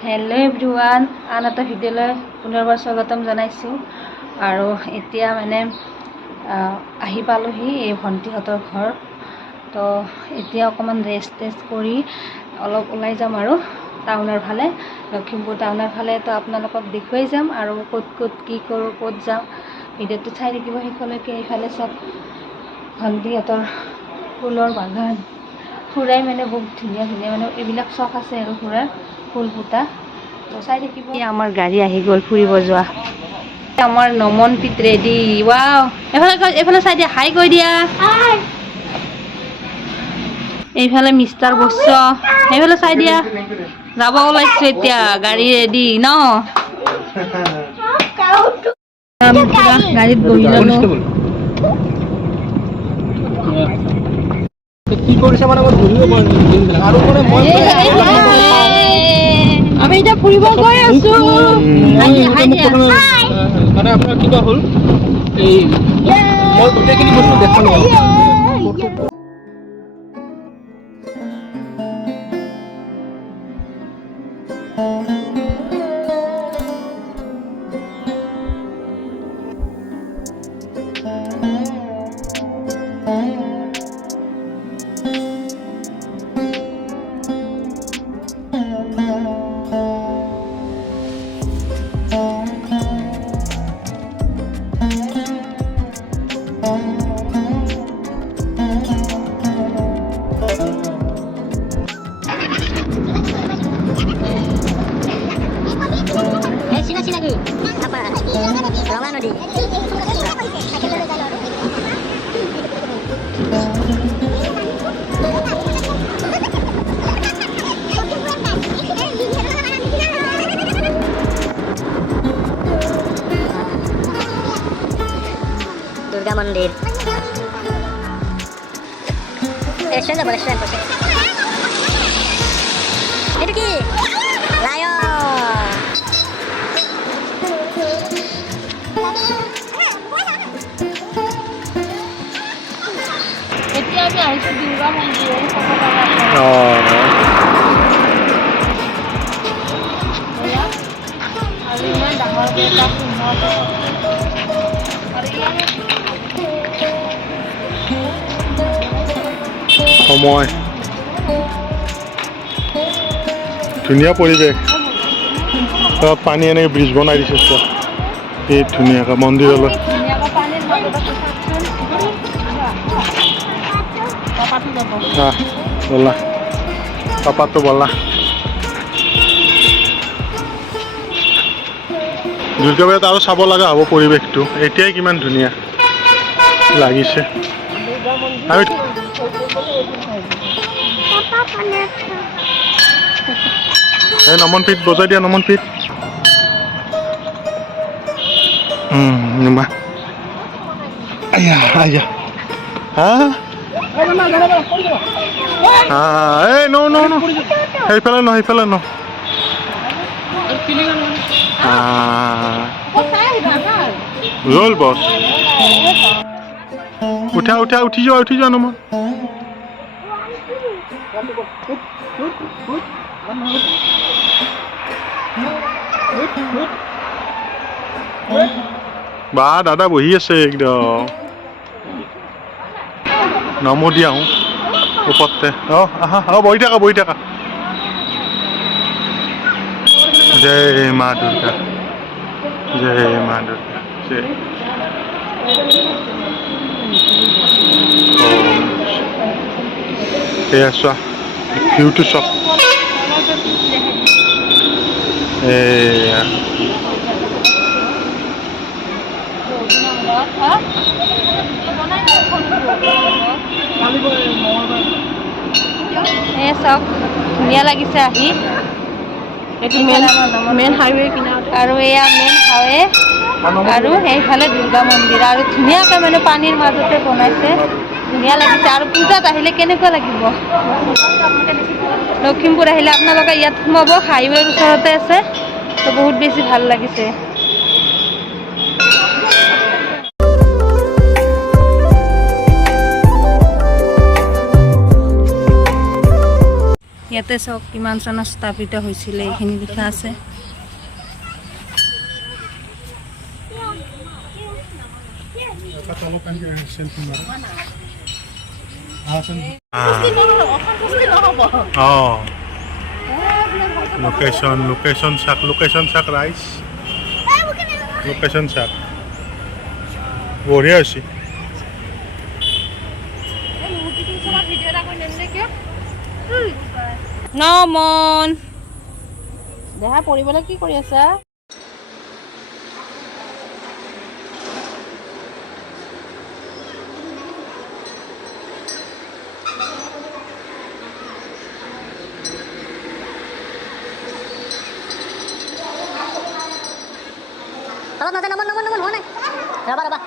Hello everyone आन এটা ভিডিঅ'লৈ পুনৰবাৰ স্বাগতম জনাইছোঁ আৰু এতিয়া মানে আহি পালোহি এই ভণ্টিহঁতৰ ঘৰ তো এতিয়া অকমান ৰেষ্ট কৰি অলপ ওলাই যাম আৰু টাউনৰ ফালে লখিমপুৰ টাউনৰ ফালে তো আপোনালোকক দেখুৱাই যাম আৰু ক'ত কি কৰোঁ ক'ত যাম ভিডিঅ'টো চাই থাকিব শেষলৈকে এইফালে সব ভণ্টিহঁতৰ ফুলৰ বাগান ফুৰাই মানে বহুত ধুনীয়া মানে এইবিলাক চখ আছে আৰু ফুৰাৰ ফুল ফুটা তো চাই থাকিব আমাৰ গাড়ী আহি গ'ল ফুৰিব যোৱা আমাৰ নমন পিত ৰেডি ৱাও এফালে চাই দিয়া হাই কৈ দিয়া হাই এইফালে মিষ্টাৰ বস্য এইফালে চাই দিয়া যাব ওলাইছো এতিয়া গাড়ী ৰেডি ন গাড়ীত বহি ললো কি কৰিছে মানে মই ধৰিব পৰা নাই আৰু মানে মই আমি এটা ফুৰিব গৈ আছো মানে আপোনাৰ কিবা হ'ল এই মই গোটেইখিনি বস্তু দেখালো दुर्गा मंदिर रेस्टुरेंट बसे এটা কি লায়ন এতিয়া আমি আহিছো দুৰ্গা মন্দিৰ আৰু ইমান ডাঙৰ এটা সময় ধুনীয়া পৰিৱেশ তাত পানী এনেকৈ ব্ৰিজ বনাই দিছে চোৱা এই ধুনীয়াকৈ মন্দিৰলৈ বলা পাপাটো বলা দুৰ্গা পূজাত আৰু চাব লগা হ'ব পৰিৱেশটো এতিয়াই কিমান ধুনীয়া লাগিছে আমি এই নমনপ্ৰীত বজাই দিয়া নমনপ্ৰীত আয়া আয়া হা এই ন সেইফালে ন ৰ'ল বছ উঠি যোৱা নমন বা দাদা বহি আছে একদম নমো দি আহোঁ ওপৰতে আহা বহি থাকা জয় মা দুৰ্গা জয় এয়া চোৱা ভিউটো চব এয়া চব ধুনীয়া লাগিছে আহি এইটো মেইন হাইৱে কিনাৰত আৰু এয়া মেইন হাইৱে আৰু সেইফালে দুৰ্গা মন্দিৰ আৰু ধুনীয়াকৈ মানে পানীৰ মাজতে বনাইছে ধুনীয়া লাগিছে আৰু পূজাত আহিলে কেনেকুৱা লাগিব লখিমপুৰ আহিলে আপোনালোকে ইয়াত সোমাব হাইৱেৰ ওচৰতে আছে তো বহুত বেছি ভাল লাগিছে ইয়াতে চাওক কিমান চনত স্থাপিত হৈছিলে এইখিনি লিখা আছে। লোকেশন চাক ৰাইজ লোকেশন চাক বঢ়িয়া হৈছে। নমন দেহা পঢ়িবলৈ কি কৰি আছা? Tolong nanti nomor mana? Raba.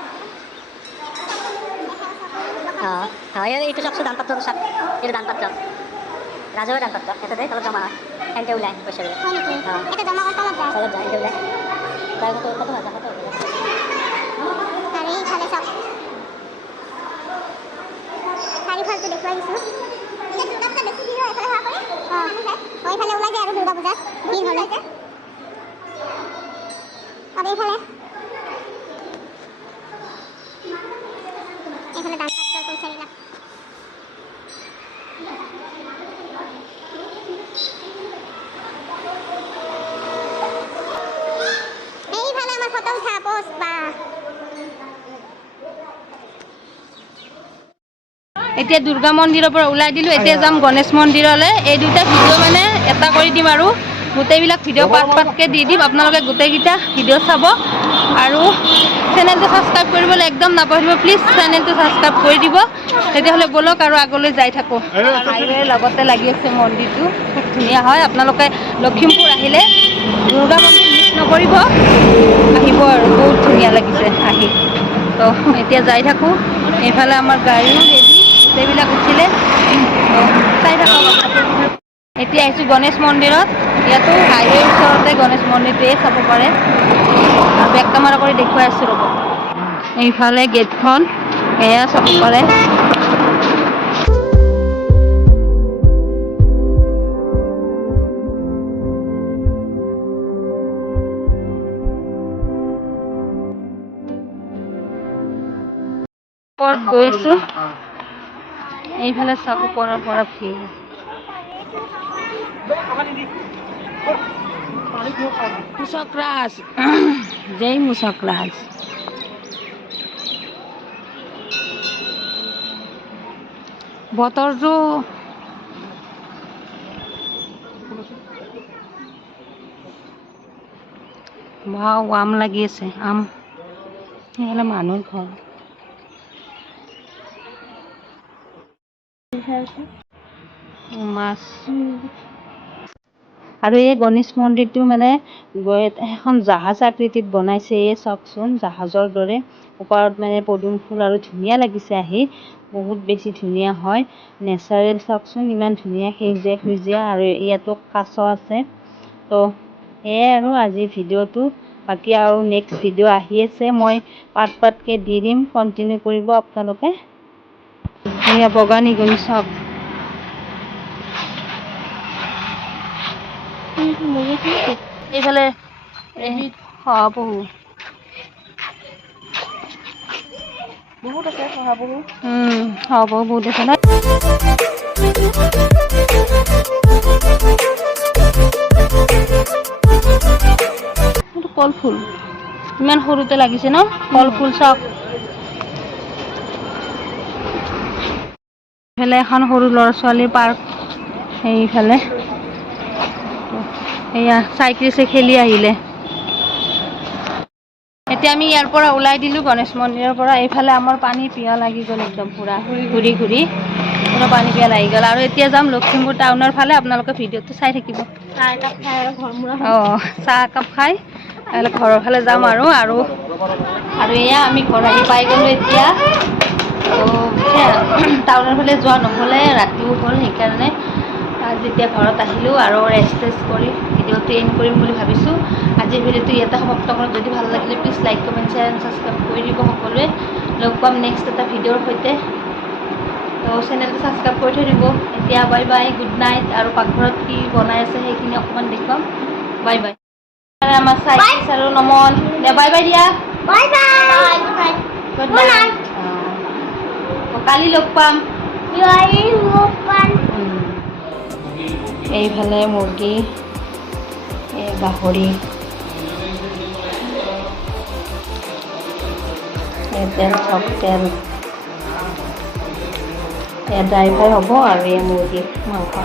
Ya itu sak sudah 4 sak. Itu dan 4 sak. Raja dan 4 sak. Itu deh kalau jama. Ente ulai besar. Itu jama kan kalau jam. Ente ulai. Kalau kau ada foto. Hari sak. Hari ফালতু দেখুৱাই দিছো। এটা দুৰ্গা পূজা বেছি ভিৰ হয় এফালে হা কৰে। ওই ফালে ওলাই যায় আৰু দুৰ্গা পূজা ভিৰ হলে। আৰ এখানে দান পাত্ৰ পৌঁছাইলা এইখানে আমাৰ ফটো উঠা পোস্ট বা এতিয়া দুৰ্গা মন্দিৰৰ পৰা ওলাই দিলোঁ। এতিয়া যাম গণেশ মন্দিৰলৈ। এই দুটা ভিডিঅ' মানে এটা কৰি দিম আৰু গোটেইবিলাক ভিডিঅ' পাতকৈ দি দিম। আপোনালোকে গোটেইকেইটা ভিডিঅ' চাব আৰু চেনেলটো ছাবস্ক্ৰাইব কৰিবলৈ একদম নাপাহৰিব প্লিজ। চেনেলটো ছাবস্ক্ৰাইব কৰি দিব। তেতিয়াহ'লে ব'লক আৰু আগলৈ যাই থাকোঁ। হাইৱেৰ লগতে লাগি আছে মন্দিৰটো, খুব ধুনীয়া হয়। আপোনালোকে লখিমপুৰ আহিলে দুৰ্গা মন্দিৰ মিছ নকৰিব, আহিব আৰু বহুত ধুনীয়া লাগিছে আহি। তো এতিয়া যাই থাকোঁ। এইফালে আমাৰ গাড়ীও ৰেডি, গোটেইবিলাক উঠিলে। তো চাই থাকোঁ। এতিয়া আহিছোঁ গণেশ মন্দিৰত। ইয়াতো হাইৱেৰ ওচৰতে গণেশ মন্দিৰটোৱে চাব পাৰে। বেক কেমেৰা কৰি দেখুৱাই আছোঁ ৰ'ব। এইফালে গেটখন এয়া চাব পাৰে। ওপৰত গৈছোঁ। এইফালে চাব ওপৰৰ পৰা ভিৰ। মুছকৰাজ জয় মুছকৰাজ। বতৰটো আম লাগি আছে। আম সেইফালে মানুহৰ ঘৰ। মাছ আৰু এই গণেশ মন্দিৰটো মানে এখন জাহাজ আকৃতিত বনাইছে। এই চাওকচোন জাহাজৰ দৰে ওপৰত মানে পদুম ফুল আৰু ধুনীয়া লাগিছে আহি, বহুত বেছি ধুনীয়া হয়। নেচাৰেল চাওকচোন ইমান ধুনীয়া সেউজীয়া আৰু ইয়াতো কাছ আছে। তো এয়াই আৰু আজিৰ ভিডিঅ'টো। বাকী আৰু নেক্সট ভিডিঅ' আহি আছে, মই পাৰ্টকৈ দি দিম, কণ্টিনিউ কৰিব আপোনালোকে। এয়া বগা নিগনি চাওক। এইফালে শহাপহু বহুত আছে। শহাপহু বহুত আছে ন। কলফুল ইমান সৰুতে লাগিছে ন। কলফুল চাওক। এইফালে এখন সৰু ল'ৰা ছোৱালীৰ পাৰ্ক। সেইফালে এয়া চাইকেল খেলি আহিলে। এতিয়া আমি ইয়াৰ পৰা ওলাই দিলোঁ গণেশ মন্দিৰৰ পৰা। এইফালে আমাৰ পানী পিয়াহ লাগি গ'ল একদম পুৰা ঘূৰি পুৰা পানী পিয়াহ লাগি গ'ল। আৰু এতিয়া যাম লখিমপুৰ টাউনৰ ফালে। আপোনালোকে ভিডিঅ'টো চাই থাকিব। চাহ একাপ খাই ঘৰৰ ফালে যাম আৰু এয়া আমি ঘৰ আহি পাই গ'লোঁ এতিয়া। টাউনৰ ফালে যোৱা নহ'লে, ৰাতিও হ'ল, সেইকাৰণে যেতিয়া ঘৰত আহিলোঁ আৰু ৰেষ্ট কৰি ভিডিঅ'টো এণ্ড কৰিম বুলি ভাবিছোঁ। আজিৰ ভিডিঅ'টো ইয়াতে সমাপ্ত কৰোঁ। যদি ভাল লাগিলে please like comment share and subscribe কৰি দিব সকলোৱে। লগ পাম নেক্সট এটা ভিডিঅ'ৰ সৈতে। তো চেনেলটো ছাবস্ক্ৰাইব কৰি থৈ দিব। এতিয়া বাই বাই, গুড নাইট। আৰু পাকঘৰত কি বনাই আছে সেইখিনি অকণমান দেখুৱাম। Bye bye. আমাৰ চাইকিছ আৰু নমন দে বাই বাই দিয়া। Bye bye good night. কালি লগ পাম। এইফালে মুৰ্গী, এই গাহৰি, তেল চব তেল, ড্ৰাই ফ্ৰাই হ'ব আৰু এই মুৰ্গী মাংস।